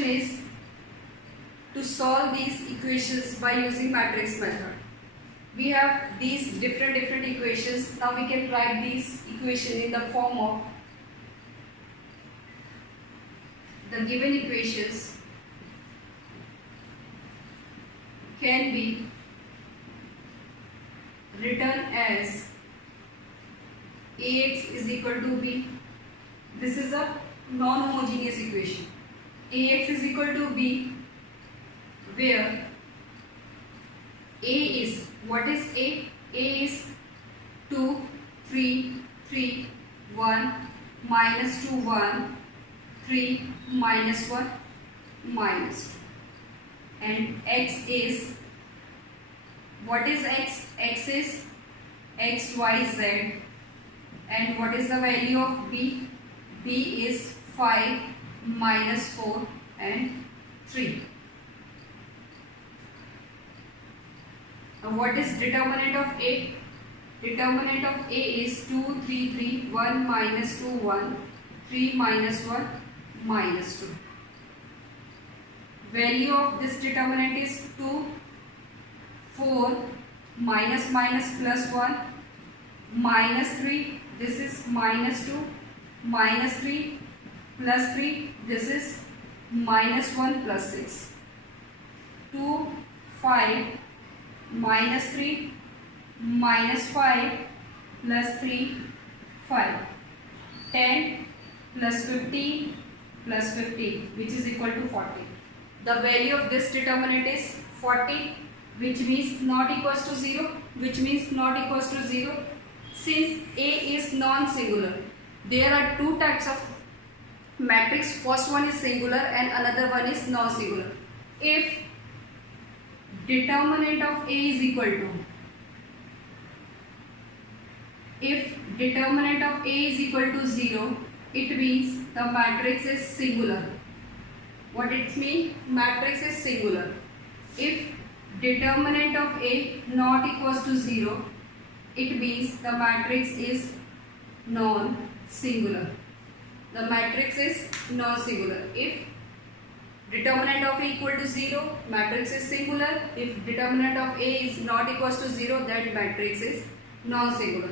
question is to solve these equations by using matrix method. We have these different equations. Now we can write these equations in the form of the given equations can be written as Ax is equal to B. This is a non-homogeneous equation. Ax is equal to B, where A is, what is A? A is 2, 3, 3, 1, minus 2, 1, 3, minus 1, minus 2. And X is, what is X? X is X, Y, Z. And what is the value of B? B is 5, minus 4 and 3. Now what is determinant of A? Determinant of A is 2, 3, 3, 1, minus 2, 1, 3, minus 1, minus 2. Value of this determinant is 2, 4, minus plus 1, minus 3, this is minus 2, minus 3, plus 3, this is minus 1 plus 6. 2, 5, minus 3, minus 5, plus 3, 5. 10 plus 15 plus 15, which is equal to 40. The value of this determinant is 40, which means not equals to 0, which means not equals to 0. Since A is non-singular, there are two types of matrix. First one is singular and another one is non-singular. If determinant of A is equal to, if determinant of A is equal to 0, it means the matrix is singular. What it means? Matrix is singular. If determinant of A not equals to 0, it means the matrix is non-singular. The matrix is non-singular. If determinant of A equal to 0, matrix is singular. If determinant of A is not equals to 0, that matrix is non-singular.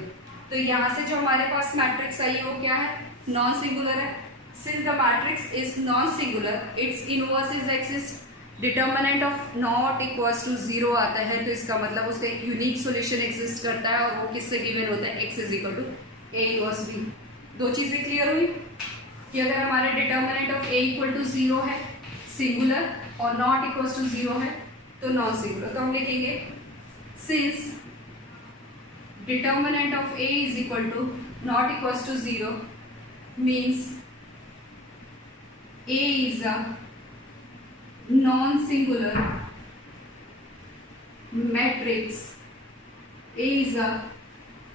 तो यहाँ से जो हमारे पास matrix आई वो क्या है? Non-singular है. Since the matrix is non-singular, its inverse is exist. Determinant of not equals to 0 आता है तो इसका मतलब उसका एक यूनिक सॉल्यूशन एग्जिस्ट करता है और वो किससे गिवन होता है? x is equal to a inverse b. दो चीज़ें क्लियर हुई कि अगर हमारे determinant of a equal to 0 है सिंगुलर और नॉट इक्वल्स टू 0 है तो नॉन सिंगुलर. तो हम लिखेंगे since determinant of a is equal to not equals to 0 means a is a non-singular matrix. A is a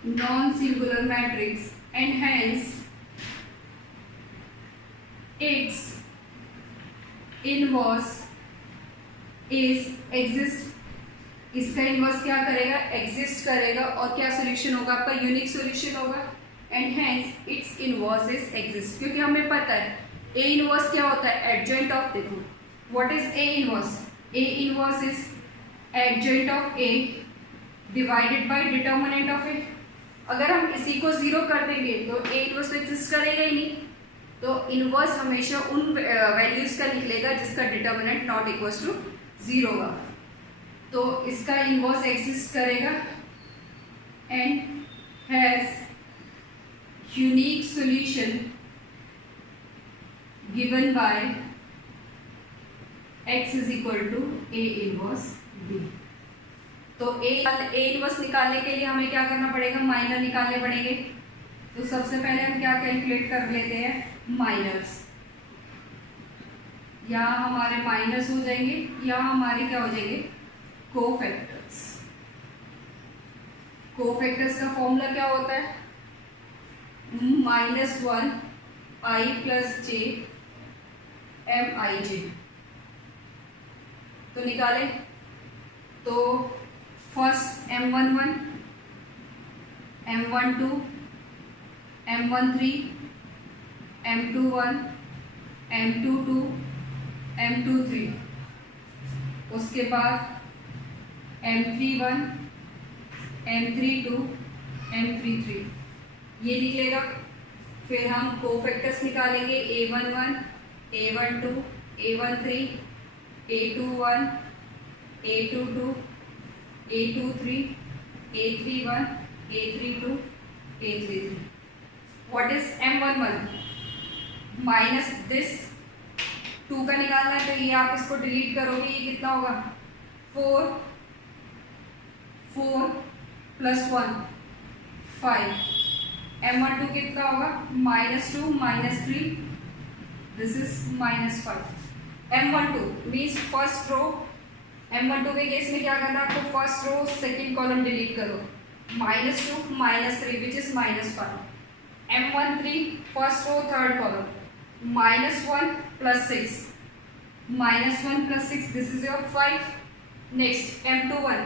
non-singular matrix and hence its inverse is exist. इसका inverse क्या करेगा? Exist करेगा और क्या solution होगा? आपका यूनिक सोल्यूशन होगा and hence it's inverse is exist. क्योंकि हमें पता है ए इनवर्स क्या होता है? Adjoint of. देखो what is A inverse? A inverse is adjoint of A divided by determinant of A. अगर हम इसी को 0 कर देंगे तो A इनवर्स तो एग्जिस्ट करेगा ही नहीं. तो इनवर्स हमेशा उन वैल्यूज का निकलेगा जिसका डिटर्मिनेंट नॉट इक्वल्स टू 0 होगा. तो इसका इनवर्स एग्जिस्ट करेगा and has unique solution given by x is equal to a inverse b. तो a इनवर्स निकालने के लिए हमें क्या करना पड़ेगा? माइनर निकालने पड़ेंगे. तो सबसे पहले हम क्या कैलकुलेट कर लेते हैं? माइनर्स. यहाँ हमारे माइनस हो जाएंगे, यहाँ हमारे क्या हो जाएंगे? कोफैक्टर्स. कोफैक्टर्स का फॉर्मूला क्या होता है? -1 i प्लस j mij. तो निकालें तो first m11, m12, m13, m21, m22, M23, उसके बाद M31, M32, M33 ये निकलेगा। फिर हम कोफैक्टर्स निकालेंगे A11, A12, A13, A21, A22, A23, A31, A32, A33। What is M11? Minus this 2 का निकालना है, तो ये आप इसको डिलीट करोगे, ये कितना होगा 4, 4 + 1 5। M12 कितना होगा -2 -3, this is -5। M12 means first row. M12 के केस में क्या करना है आपको, first row second column delete करो, -2 -3 which is -5। M13 first row third column, -1 + 6, -1 + 6 this is your 5। Next M21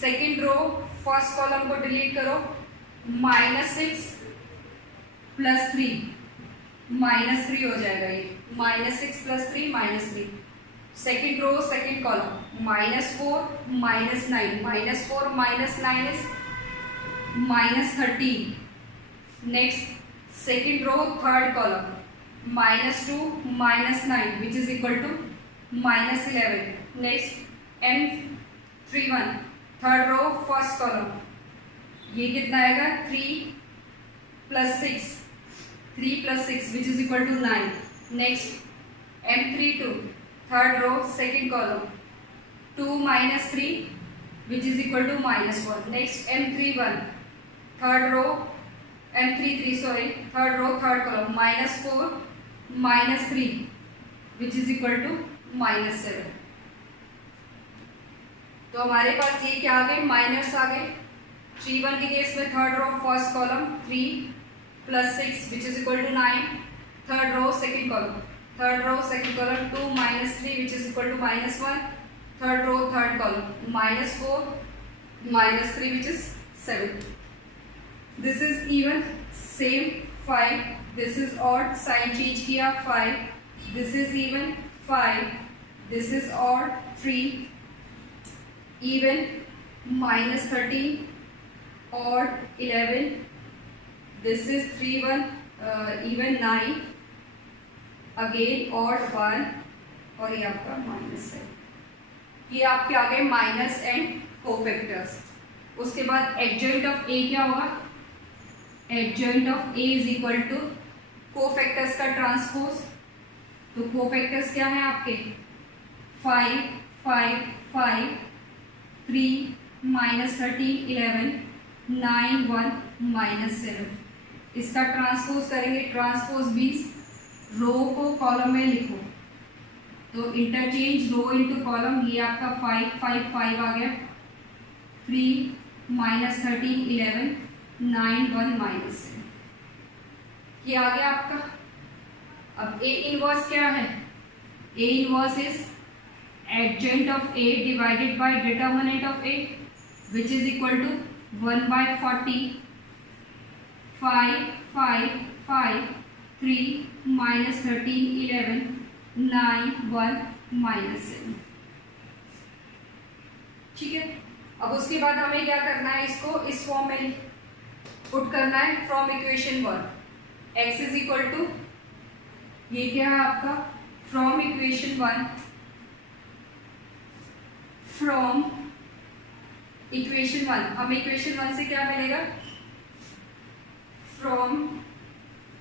second row first column को डिलीट करो, -6 + 3, -3 हो जाएगा ये, -6 + 3 -3। Second row second column, -4 -9, -4 -9 is -13। Next second row third column, -2 -9 which is equal to -11। Next M31 third row first column, ये कितना आएगा 3 + 6, 3 + 6 which is equal to 9। Next M32 third row second column, 2 - 3 which is equal to -1। Next M33 third row, M33 sorry third row third column, -4 -3 which is equal to -7। तो हमारे पास ये क्या आ गए, minus आ गए। 31 के केस में third row first column 3 + 6 which is equal to 9, third row second column, third row second column 2 - 3 which is equal to -1, third row third column -4 -3 which is 7। This is even same 5, this is odd, sign change किया 5, this is even 5, this is odd 3, even -13, odd 11, this is 3 1, even 9, again odd 1, और ये आपका minus है। ये आपके आ गए minus and cofactors. उसके बाद एडजॉइंट ऑफ ए क्या होगा, adjoint of A is equal to cofactors का ट्रांसपोज। तो कोफैक्टर्स क्या है आपके 5 5 5, 3 -13 11, 9 1 -7। इसका ट्रांसपोज करेंगे, ट्रांसपोज मीन्स रो को कॉलम में लिखो, तो इंटरचेंज रो इनटू कॉलम। ये आपका 5 5 5 आ गया, 3 -13 11, 9 1 -7 ये आ गया आपका। अब ए इनवर्स क्या है, A inverse is adjoint of A divided by determinant of A which is equal to 1/40, 5 5 5, 3 -13 11, 9 1 -7। ठीक है। अब उसके बाद हमें क्या करना है, इसको इस फॉर्म में पुट करना है from equation 1, x is equal to, ये क्या है आपका फ्रॉम इक्वेशन 1, फ्रॉम इक्वेशन 1 हमें इक्वेशन 1 से क्या मिलेगा, from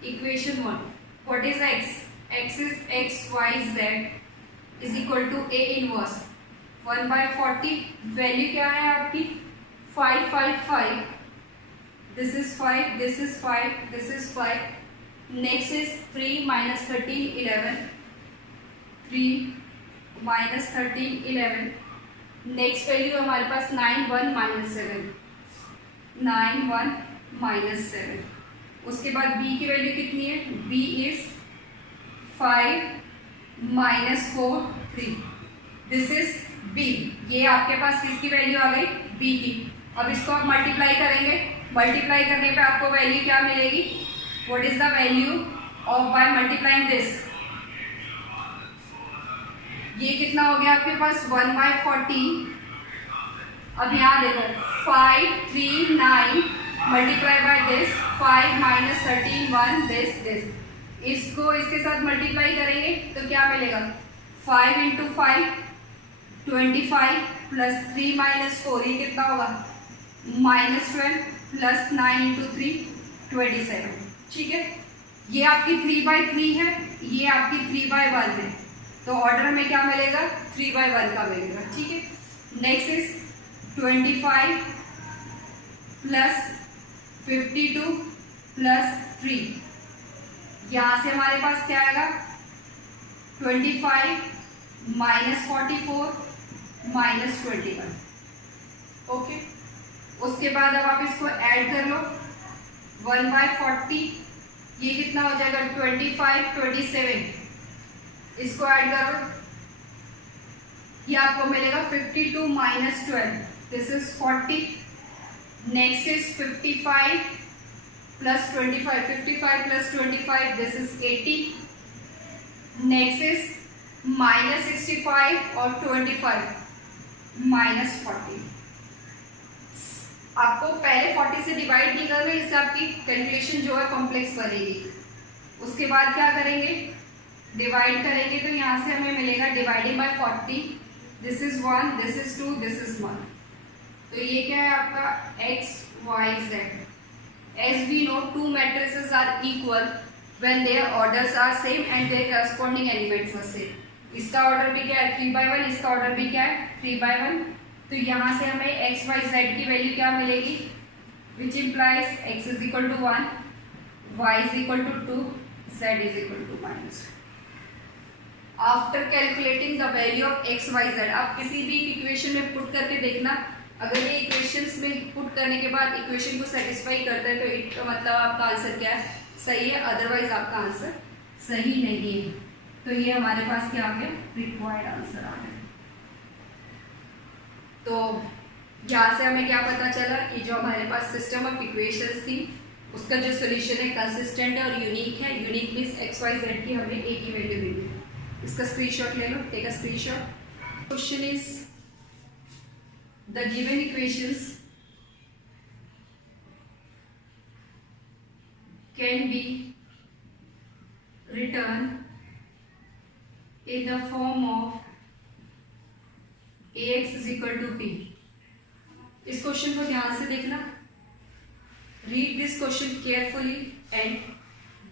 equation 1 what is x, x is x y z is equal to a inverse 1/40। Value क्या है आपकी 5 5 5, this is 5, this is 5, this is 5। Next is 3 -13 11, 3 -13 11। Next value हमारे पास 9 1 -7, 9 1 -7। उसके बाद b की वैल्यू कितनी है, b is 5 -4 3, this is b। ये आपके पास किसकी वैल्यू आ गई, b की। अब इसको आप मल्टीप्लाई करेंगे, मल्टीप्लाई करने पे आपको वैल्यू क्या मिलेगी, what is the value of by multiplying this, ये कितना हो गया आपके पास 1/40। अब यहाँ देखो 5 3 9 multiply by this 5 minus 13 1 this इसको इसके साथ मल्टीप्लाई करेंगे तो क्या मिलेगा 5 इंटू 5 25 प्लस 3 माइनस 4 ये कितना होगा -12 प्लस 9 इंटू 3 27। ठीक है, ये आपकी 3/3 है, ये आपकी 3/1 है, तो ऑर्डर में क्या मिलेगा 3/1 का मिलेगा। ठीक है, नेक्स्ट इज 25 प्लस 52 प्लस 3, यहाँ से हमारे पास क्या आएगा 25 माइनस 44 माइनस 21। ओके, उसके बाद अब आप इसको ऐड कर लो 1/40, ये कितना हो जाएगा 25 27, इसको ऐड करो ये आपको मिलेगा 52 minus 12 this is 40। Next is 55 plus 25 55 plus 25 this is 80। Next is -65 और 25 माइनस 40। आपको पहले 40 से डिवाइड नहीं करना, इससे आपकी कैलकुलेशन जो है कॉम्प्लेक्स बनेगी। उसके बाद क्या करेंगे डिवाइड करेंगे तो यहाँ से हमें मिलेगा dividing by 40 this is 1 this is 2 this is 1। तो ये क्या है आपका x y z। As we know two matrices are equal when their orders are same and their corresponding elements are same। इसका ऑर्डर भी क्या है 3/1, इसका ऑर्डर भी क्या है 3/1। तो यहाँ से हमें x y z की वैल्यू क्या मिलेगी which implies x is equal to 1, y is equal to 2, z is equal to -2। After calculating the value of x y z, आप किसी भी इक्वेशन में पुट करके देखना, अगर ये इक्वेशंस में पुट करने के बाद इक्वेशन को सेटिस्फाई करता है तो इसका मतलब आपका आंसर क्या है सही है, अदरवाइज आपका आंसर सही नहीं है। तो ये हमारे पास क्या आ गया रिक्वायर्ड आंसर आ गया। तो यहाँ से हमें क्या पता चला कि जो हमारे पास सिस्टम ऑफ इक्वेशंस थी उसका जो सोल्यूशन है कंसिस्टेंट है और यूनिक है। Unique means x Y z की हमें एक ही वैल्यू मिली है। इसका स्क्रीनशॉट ले लो, take a screenshot. Question is the given equations can be written in the form of ax is equal to b। इस क्वेश्चन को ध्यान से देखना, read this question carefully and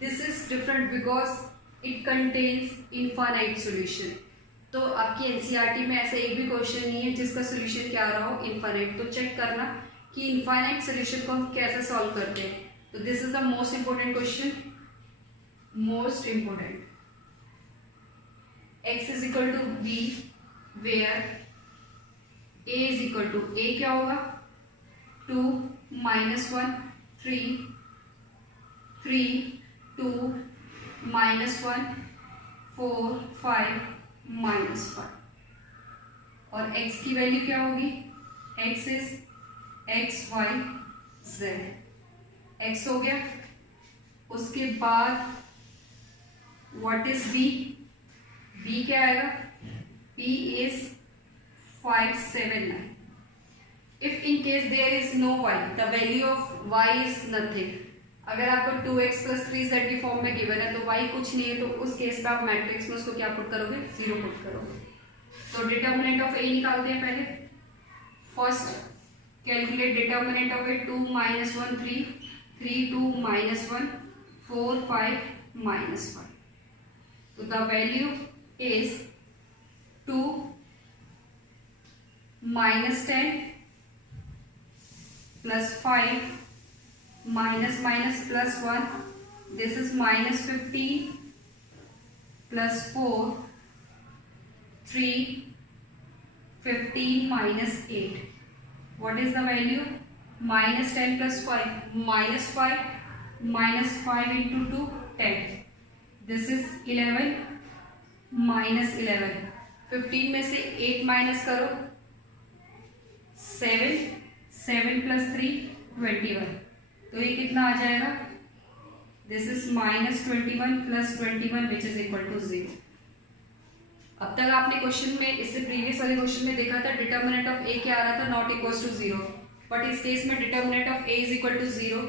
this is different because it contains infinite solution। तो आपकी NCERT में ऐसा एक भी क्वेश्चन नहीं है जिसका सोल्यूशन क्या रहा हो इनफाइनाइट। तो चेक करना कि इनफाइनाइट सोल्यूशन को हम कैसे सॉल्व करते हैं। तो this is the most important question, most important. x is equal to b where a is equal to a क्या होगा 2 -1 3 3 2 -1 4 5 -5 और x की वैल्यू क्या होगी x is x y z। x हो गया, उसके बाद व्हाट इज b, b क्या आएगा b is 5 7 9। If in case there is no y the value of y is nothing. अगर आपको 2x + 3z की फॉर्म में गिवन है तो y कुछ नहीं है, तो उस केस में आप मैट्रिक्स में उसको क्या पुट करोगे 0 पुट करोगे। तो डिटर्मिनेंट ऑफ a निकालते हैं पहले। First calculate determinant of a 2 -1 3 3 2 -1 4 5 -5। तो the value is 2 -10 +5 minus plus 1 this is -15 +4 3 15 -8 what is the value -10 + 5 -5 into 2 10 this is 11 -11 15 में से 8 माइनस करो 7 7 + 3 21। तो ये कितना आ जाएगा this is -21 + 21 which is equal to 0। अब तक आपने क्वेश्चन में, इससे प्रीवियस वाले क्वेश्चन में देखा था डिटर्मिनेंट ऑफ ए क्या आ रहा था, not equal to zero, but इस केस में determinant of A is equal to zero.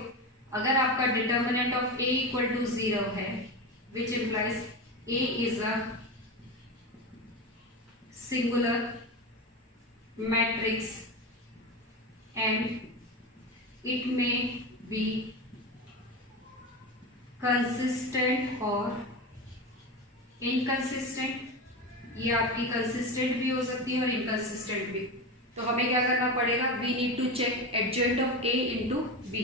अगर आपका determinant of A equal to zero है, which implies A is a singular matrix and it may be consistent और inconsistent, ये आपकी consistent भी हो सकती है और इनकंसिस्टेंट भी। तो हमें क्या करना पड़ेगा, we need to check adjoint of A into B,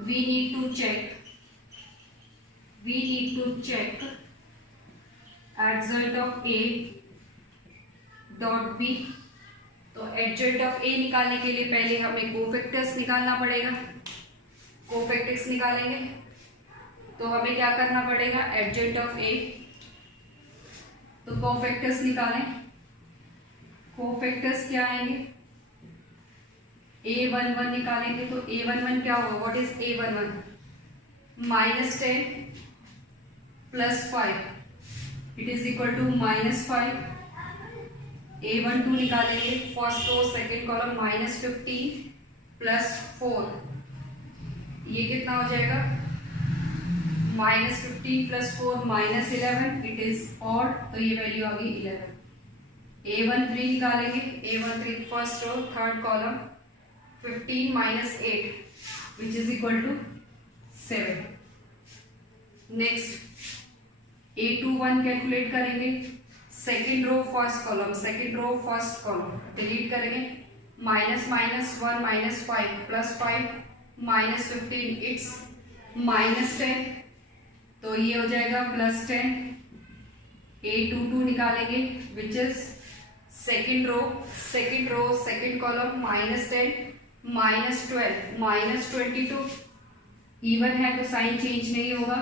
we need to check adjoint of A dot B. तो एडजेंट ऑफ ए निकालने के लिए पहले हमें कोफैक्टर्स निकालना पड़ेगा, कोफैक्टर्स निकालेंगे तो हमें क्या करना पड़ेगा, एडजेंट ऑफ ए, तो कोफैक्टर्स निकालें, कोफैक्टर्स क्या आएंगे, a11 निकालेंगे तो a11 क्या होगा, what is a11, -10 + 5 it is equal to -5। a12 निकालेंगे, फर्स्ट रो सेकेंड कॉलम, -15 + 4, ये कितना हो जाएगा, -15 + 4 -11, इट इज ऑड, तो ये वैल्यू आ गई 11। a13 निकालेंगे, a13 first row third column, 15 - 8 which is equal to 7। Next a21 calculate करेंगे, second row first column delete करेंगे, -1 - 5 + 5 -15 इट्स -10, तो ये हो जाएगा +10। a22 निकालेंगे which is second row second column, -10 -12 -22, even है तो साइन चेंज नहीं होगा।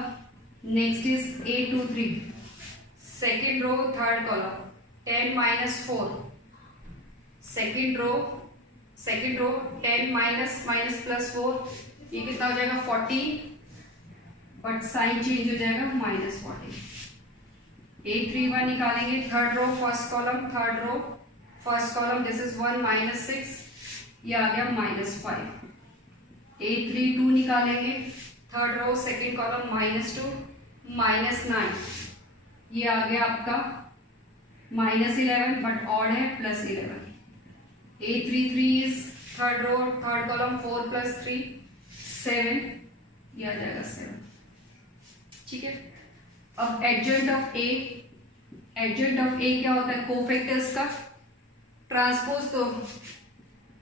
Next is a23 second row third column, 10 - 4 second row 10 - +4, ये कितना हो जाएगा 40, बट साइन चेंज हो जाएगा -40। a31 निकालेंगे, third row first column, this is 1 - 6, ये आ गया -5। a32 निकालेंगे, थर्ड रो सेकेंड कॉलम, -2 -9, ये आ गया आपका -11 बट ऑड है, +11। a33 is third row third column, 4 + 3 7, ये आ जाएगा 7। ठीक है, अब एडजेंट ऑफ ए क्या होता है, कोफैक्टर्स का ट्रांसपोज। तो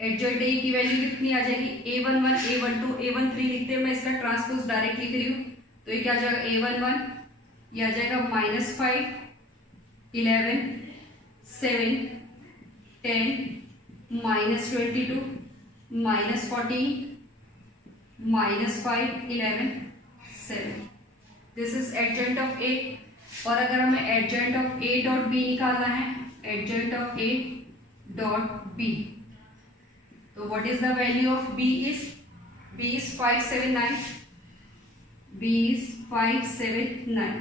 एडजेंट ए की वैल्यू कितनी आ जाएगी, a11 a12 a13 लिखते हैं, मैं इसका ट्रांसपोज डायरेक्ट लिख रही हूँ, तो ये क्या आ जाएगा, a11 ये आ जाएगा -5 11 7 10 -22 -14 -5 11 7, this is adjoint of A. और अगर हमें adjoint of A dot B निकालना है, adjoint of A dot B, तो what is the value of B is 579, B is 579।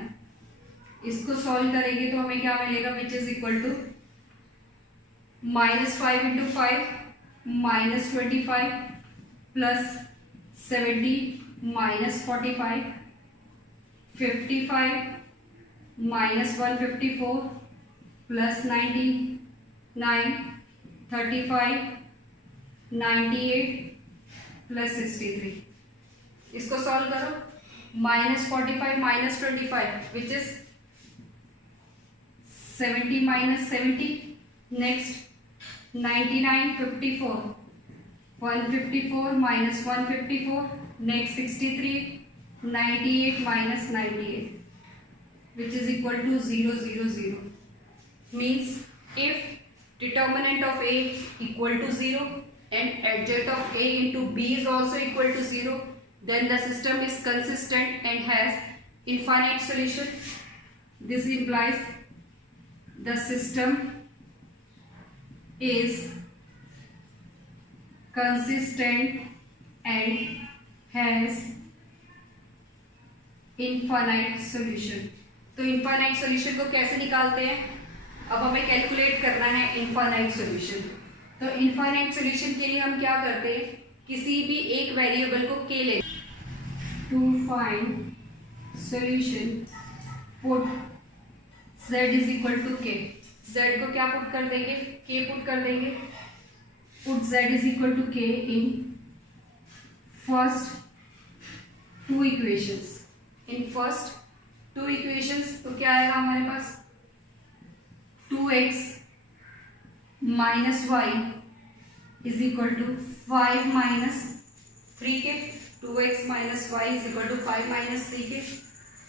इसको सॉल्व करेंगे तो हमें क्या मिलेगा, विच इज इक्वल टू -5 × 5 -25 + 70 -45 55 -154 + 99 35 98 + 63। इसको सॉल्व करो, -45 -25 which is 70 - 70, next 99 54 154 -154, next 63 98 - 98 which is equal to 0 0 0, means if determinant of A equal to 0 and adjunct of A into B is also equal to 0, then the system is consistent and has infinite solution. This implies the system is consistent and has infinite solution. तो infinite solution को कैसे निकालते हैं? अब हमें calculate करना है infinite solution. तो इनफाइनाइट सॉल्यूशन के लिए हम क्या करते हैं, किसी भी एक वेरिएबल को k ले, to find solution put z is equal to k। z को क्या पुट कर देंगे, k पुट कर देंगे। Put z is equal to k in first two equations. In first two equations तो क्या आएगा हमारे पास, 2x minus y is equal to 5 minus 3k। 2x minus y is equal to 5 minus 3k।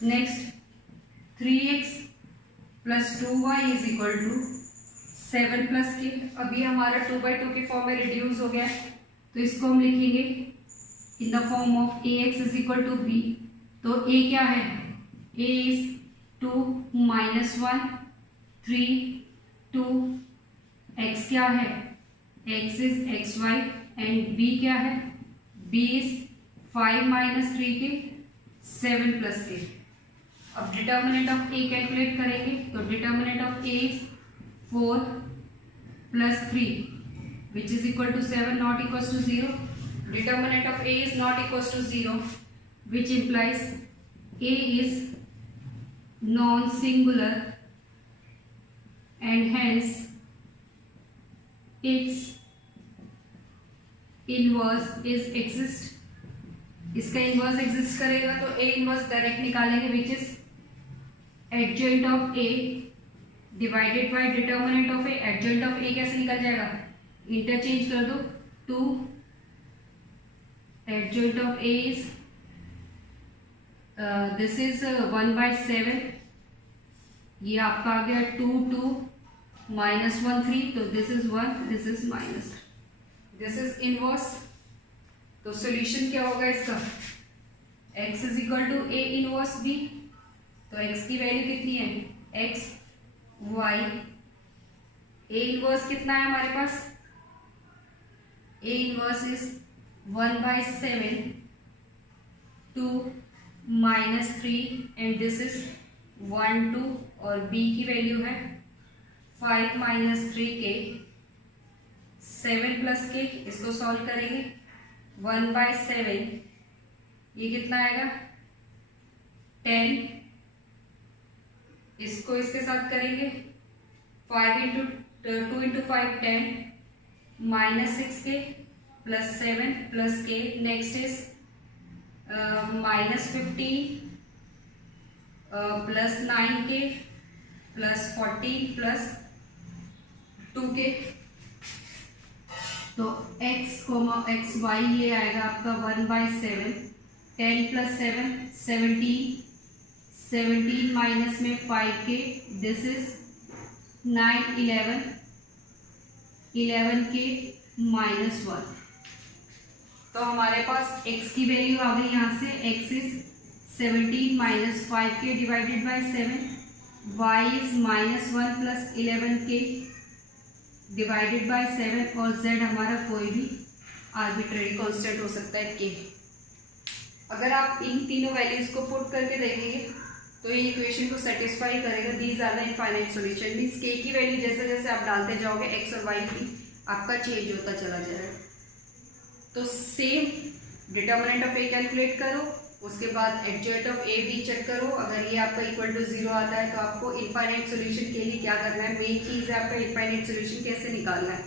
Next 3x plus 2y is equal to 7 plus k। अभी हमारा 2/2 के form में reduce हो गया है, तो इसको हम लिखेंगे in the form of ax is equal to b। तो a क्या है, a इज 2 माइनस 1 3 2, x क्या है, x is xy and b क्या है, b is 5 minus 3k 7 plus k। अब डिटर्मिनेंट ऑफ a कैलकुलेट करेंगे, तो determinant of a is 4 plus 3 which is equal to 7 not equal to 0। Determinant of a is not equal to 0 which implies a is non singular and hence its inverse is exist। इसका inverse exist करेगा तो a inverse direct निकालेंगे which is adjoint of a divided by determinant of a। Adjoint of a कैसे निकल जाएगा, interchange कर दो, 2 adjoint of a is this is 1/7। ये आपका आ गया 2 2 माइनस 1 3, तो this is 1 this is minus, this is inverse. तो सॉल्यूशन क्या होगा इसका, x is equal to a inverse b। तो x की वैल्यू कितनी है, x y, a इनवर्स कितना है हमारे पास, a inverse is 1/7 2 minus 3 and this is 1 2 और b की वैल्यू है 5 माइनस 3k 7 प्लस k। इसको सॉल्व करेंगे 1/7, ये कितना आएगा 10। इसको इसके साथ करेंगे 5 into 2 into 5 10 minus 6k plus 7 plus k। Next is minus 15 plus 9k plus 14 plus 2k। तो x एक्स वाई ये आएगा आपका 1/7, 10 प्लस 7 17, 17 माइनस में 5k this is 9 11, 11k minus 1। तो हमारे पास x की वैल्यू आ गई यहाँ से, x is 17 minus 5k divided by 7, y is minus 1 plus 11k divided by 7 और z हमारा कोई भी आर्बिट्रेरी कांस्टेंट हो सकता है k। अगर आप इन तीनों वैल्यूज को पुट करके देखेंगे तो ये इक्वेशन को सेटिस्फाई करेगा। These are the infinite solution. Means k की वैल्यू जैसे जैसे आप डालते जाओगे x और y की आपका चेंज होता चला जाएगा। तो same determinant of a calculate करो, उसके बाद adjoint of a b check करो। अगर ये आपका इक्वल टू 0 आता है तो आपको इनफाइनाइट सॉल्यूशन के लिए क्या करना है, मेन चीज़ है आपका इनफाइनाइट सॉल्यूशन कैसे निकालना है।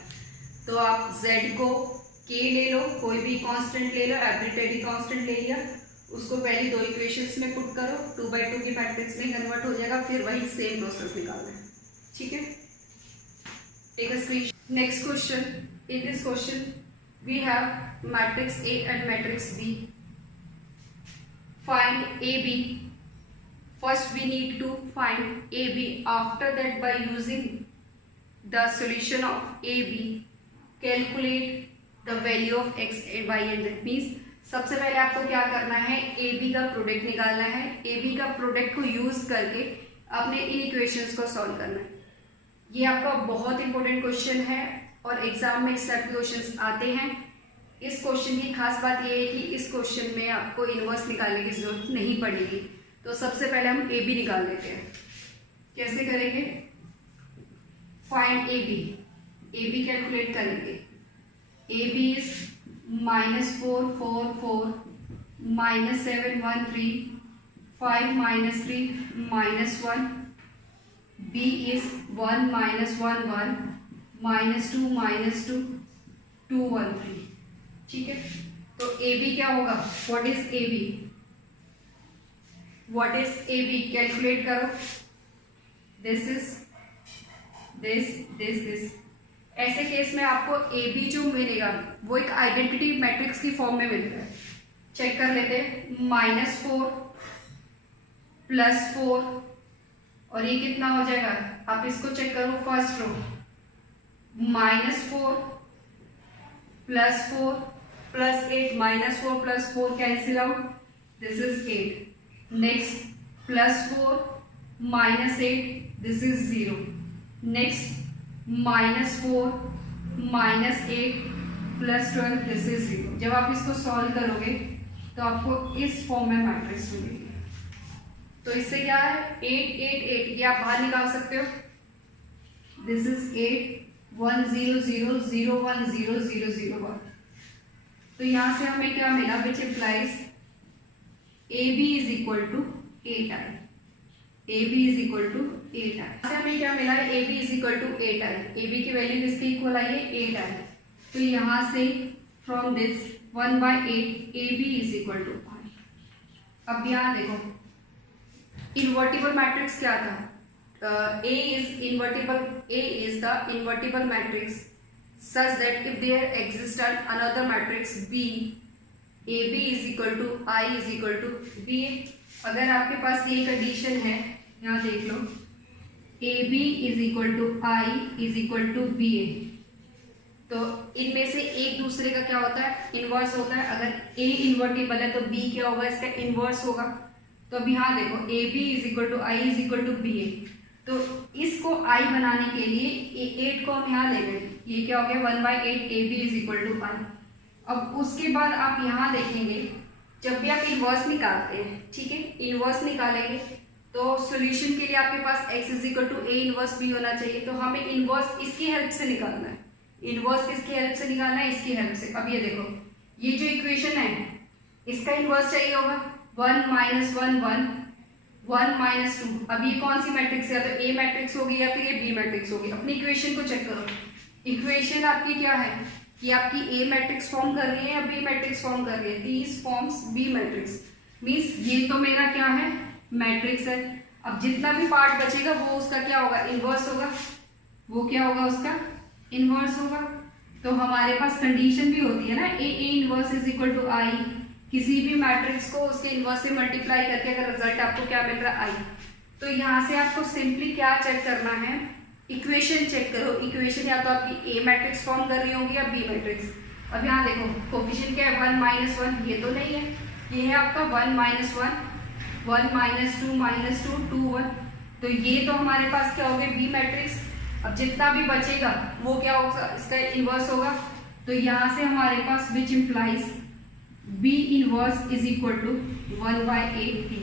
तो आप z को k ले लो, कोई भी कांस्टेंट ले लो, आर्बिट्रेरी कांस्टेंट ले लिया, उसको पहले दो इक्वेशंस में पुट करो, 2/2 की मैट्रिक्स में कन्वर्ट हो जाएगा, फिर वही सेम प्रोसेस निकालना है। ठीक है, take a screenshot. Next question, in this question we have matrix A and matrix B. Find AB. First we need to find AB. After that, by using the solution of AB, calculate the value of x and y and z. Means सबसे पहले आपको क्या करना है, AB का product निकालना है। AB का प्रोडक्ट को यूज करके अपने इन इक्वेशंस को सॉल्व करना है। ये आपका बहुत इंपॉर्टेंट क्वेश्चन है और एग्जाम में इस टाइप के क्वेश्चन आते हैं। इस क्वेश्चन की खास बात यह है कि इस क्वेश्चन में आपको इनवर्स निकालने की जरूरत नहीं पड़ेगी। तो सबसे पहले हम ए बी निकाल लेते हैं। कैसे करेंगे? फाइंड ए बी कैलकुलेट करेंगे। A B is -4 -7 1 3 5 -3 -1। B is 1 -1 1 -2 2 1 3। ठीक है, तो ए बी क्या होगा? What is A B? What is A B? Calculate करो। This is this. ऐसे केस में आपको ए बी जो मिलेगा वो एक आइडेंटिटी मैट्रिक्स की फॉर्म में मिलता है। चेक कर लेते हैं। -4 +4 और ये कितना हो जाएगा? आप इसको चेक करो। First row -4 +4 +8 -4 +4 cancel out, this is 8। Next +4 -8, this is 0। Next -4 -8 +12, this is 0। जब आप इसको सॉल्व करोगे तो आपको इस फॉर्म में मैट्रिक्स मिलेगी। तो इससे क्या है? 8 8 8 ये आप बाहर निकाल सकते हो। This is 8 1 0 0 0 1 0 0 0 1। तो यहां से हमें क्या मिला? Which implies A B is equal to 8i। A B is equal to 8i। से हमें क्या मिला है? A B is equal to 8i। A B की वैल्यू किसके इक्वल आई है? 8i। तो यहां से from this 1/8 A B is equal to i। अब यहां देखो, इन्वर्टिबल मैट्रिक्स क्या था? A is the invertible matrix such that if there exists another matrix B, AB is equal to I is equal to BA। अगर आपके पास ये condition है, यहाँ देख लो, AB is equal to I is equal to BA, तो इनमें से एक दूसरे का क्या होता है? इनवर्स होता है। अगर A इन्वर्टिबल है तो B क्या होगा? इसका इनवर्स होगा। तो अब यहाँ देखो, A B is equal to I is equal to B A. तो इसको आई बनाने के लिए 8 को हम यहाँ ले गए, ये क्या हो गया? 1/8 A B is equal to I. अब उसके बाद आप यहाँ देखेंगे, जब भी आप इनवर्स निकालते हैं, ठीक है, इनवर्स निकालेंगे तो सॉल्यूशन के लिए आपके पास x is equal to A inverse B होना चाहिए। तो हमें इनवर्स इसकी हेल्प से निकालना है। इनवर्स किसकी हेल्प से निकालना है? इसकी हेल्प से। अब ये देखो, ये जो इक्वेशन है इसका इनवर्स चाहिए होगा। 1 -1 1 1 -2। अब ये कौन सी मैट्रिक्स है? तो ए मैट्रिक्स होगी या फिर ये बी मैट्रिक्स होगी। अपनी इक्वेशन को चेक करो। इक्वेशन आपकी क्या है? कि आपकी ए मैट्रिक्स फॉर्म कर रही है या बी मैट्रिक्स फॉर्म कर रही है? These forms B matrix. Means ये तो मेरा क्या है? मैट्रिक्स है। अब जितना भी पार्ट बचेगा वो उसका क्या होगा? इनवर्स होगा। वो क्या होगा? उसका इनवर्स होगा। तो हमारे पास कंडीशन भी होती है ना, A inverse is equal to I. किसी भी मैट्रिक्स को उसके इनवर्स से मल्टीप्लाई करके अगर रिजल्ट आपको क्या मिल रहा है? आई। तो यहाँ से आपको सिंपली क्या चेक करना है? इक्वेशन चेक करो। इक्वेशन या तो आपकी ए मैट्रिक्स फॉर्म कर रही होगी या बी मैट्रिक्स। अब यहाँ देखो, कोफिशिएंट क्या है? 1 -1, ये तो नहीं है, ये है आपका 1 -1 1 -2 2 1। तो ये तो हमारे पास क्या हो गया? B matrix. अब जितना भी बचेगा वो क्या होगा? इसका इनवर्स होगा। तो यहाँ से हमारे पास which implies B inverse is equal to 1/8 t।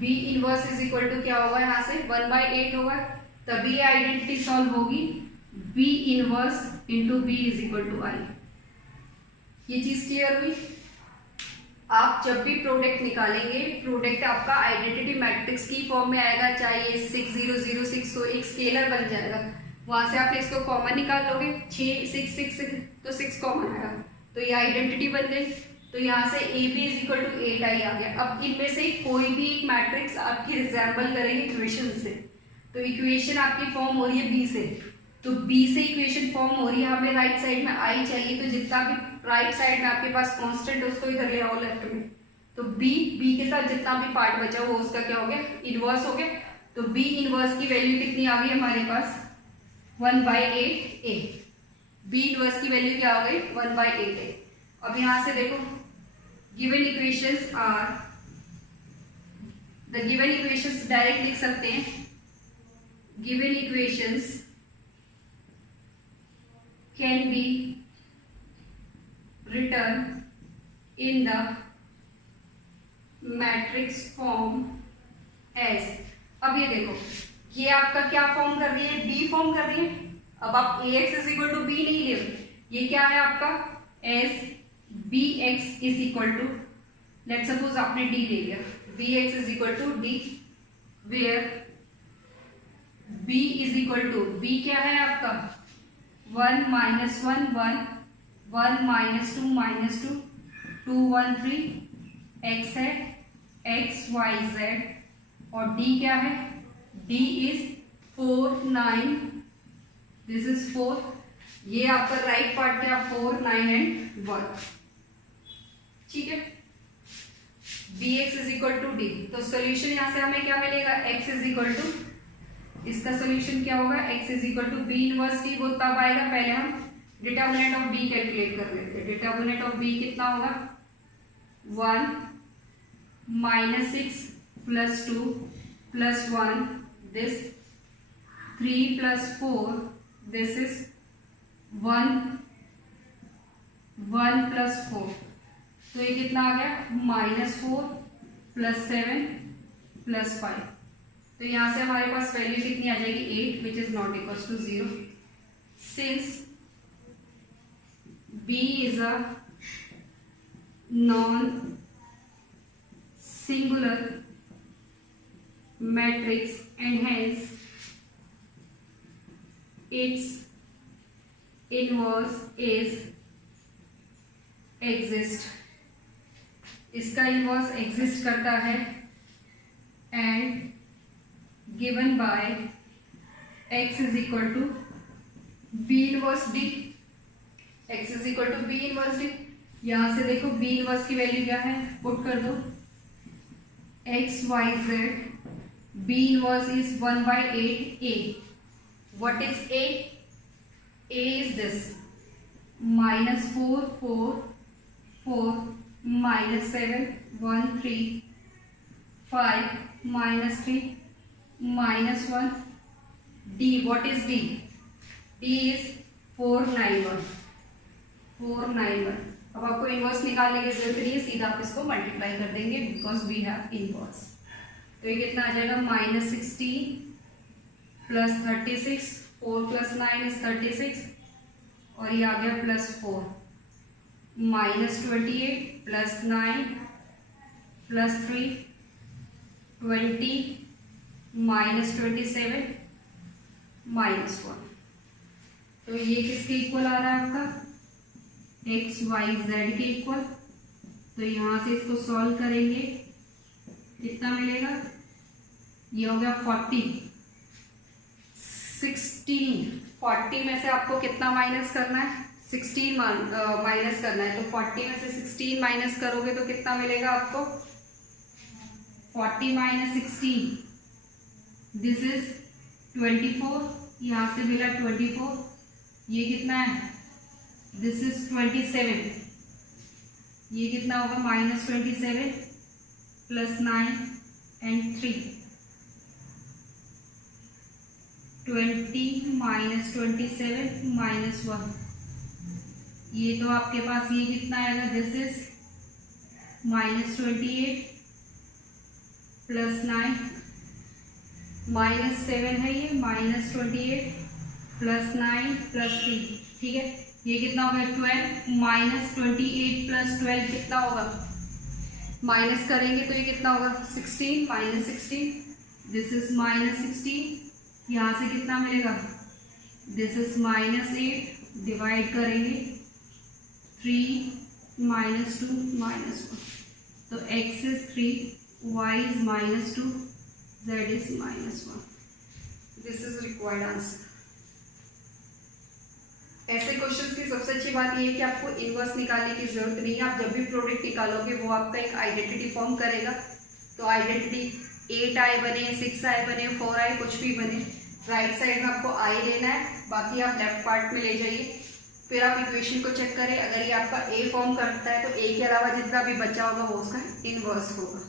B inverse is equal to क्या होगा? यहाँ से 1/8 होगा। तभी ये आइडेंटिटी सॉल्व होगी। B inverse into B is equal to I। ये चीज क्लियर हुई? आप जब भी प्रोडक्ट निकालेंगे, प्रोडक्ट आपका आइडेंटिटी मैट्रिक्स की फॉर्म में आएगा, चाहे 6006 हो, एक स्केलर बन जाएगा। वहां से आप इसको कॉमन निकाल लोगे, 6 6 6 तो 6 कॉमन आएगा, तो ये आइडेंटिटी बन गई। तो यहाँ से A B is equal to 8i आ गया। अब इनमें से कोई भी एक मैट्रिक्स आपकी रिजेंबल करेगी इक्वेशन से। तो इक्वेशन आपकी फॉर्म हो रही है बी से, तो बी से इक्वेशन फॉर्म हो रही है, हमें राइट साइड में आई चाहिए। तो जितना भी राइट साइड में आपके पास कांस्टेंट उसको इधर ले आओ लेफ्ट में। तो बी के साथ जितना भी पार्ट बचा वो उसका क्या हो गया? इनवर्स हो गया। तो बी इनवर्स की वैल्यू कितनी आ गई हमारे पास? 1/8 a। बी इनवर्स की वैल्यू क्या हो गई? 1/8 a। अब यहां से देखो, given equations are, the given equations direct लिख सकते हैं। Given equations can be written in the matrix form कर रही है, बी फॉर्म कर रही है। अब आप A X is equal to B नहीं ले रहे, ये क्या है आपका S B X is equal to, let suppose आपने डी ले लिया, B X is equal to D, where B is equal to, B क्या है आपका 1 माइनस 1 1 1 माइनस 2 माइनस 2 2 1 3, एक्स है एक्स वाई जेड, और डी क्या है, डी इज 4 9, दिस इज 4, ये आपका राइट पार्ट क्या 4 9 एंड 1, ठीक है। B X is equal to D, तो सोल्यूशन यहां से हमें क्या मिलेगा, एक्स इज इक्वल टू, इसका सोल्यूशन क्या होगा, X is equal to B inverse D, वो तब आएगा पहले हम डिटर्मिनेंट ऑफ बी कैलकुलेट कर लेते हैं। डिटर्मिनेंट ऑफ बी कितना होगा 1 minus 6 plus 2 plus 1, this 3 plus 4, this is 1 1 plus 4, तो ये कितना आ गया -4 प्लस 7 प्लस 5, तो यहां से हमारे पास वैल्यू कितनी आ जाएगी 8, which is not equal to 0, since B is a non-singular matrix and hence its inverse is exist, इसका इनवर्स एग्जिस्ट करता है, and given by x is equal to b inverse d, x is equal to B inverse D, यहां से देखो B inverse की value क्या है, put कर दो X Y Z, B inverse is 1/8 a, what is a is this -4 4 4 -7 1 3 5 -3 -1, d what is d, d is 491 491, अब आपको इनवर्स निकालने की जरूरत नहीं है, सीधा आप इसको मल्टीप्लाई कर देंगे बिकॉज वी हैव इनवर्स, तो ये कितना आ जाएगा -16 प्लस 36, 4 प्लस 9 इज 36, और ये आ गया +4 -28 प्लस 9 प्लस 3 20 -27 -1, तो ये किसके इक्वल आ रहा है आपका एक्स वाई जेड के इक्वल, तो यहां से इसको सॉल्व करेंगे कितना मिलेगा, ये हो गया 40 16, 40 में से आपको कितना माइनस करना है 16 माइनस करना है, तो 40 में से 16 माइनस करोगे तो कितना मिलेगा आपको 40 - 16, दिस इज 24, यहां से मिला 24, ये कितना है दिस इज 27, ये कितना होगा -27 प्लस 9 एंड 3, 20 -27 -1, ये तो आपके पास ये कितना आएगा, दिस इज -28 प्लस 9 -7 है, ये -28 प्लस 9 प्लस 3, ठीक है, ये कितना होगा 12 -28 प्लस 12 कितना होगा, माइनस करेंगे तो ये कितना होगा 16 -16, दिस इज -16, यहाँ से कितना मिलेगा दिस इज -8, डिवाइड करेंगे 3 -2 -1, तो x is 3, y is -2, z is -1, this is required answer. ऐसे क्वेश्चंस की सबसे अच्छी बात ये है कि आपको इनवर्स निकालने की जरूरत नहीं है, आप जब भी प्रोडक्ट निकालोगे वो आपका एक आइडेंटिटी फॉर्म करेगा, तो आइडेंटिटी 8i बने 6i बने 4i कुछ भी बने, राइट साइड में आपको i लेना है, बाकी आप लेफ्ट पार्ट में ले जाइए, फिर आप इक्वेशन को चेक करें, अगर ये आपका a फॉर्म करता है तो a के अलावा जितना भी बचा होगा वो उसका इनवर्स होगा।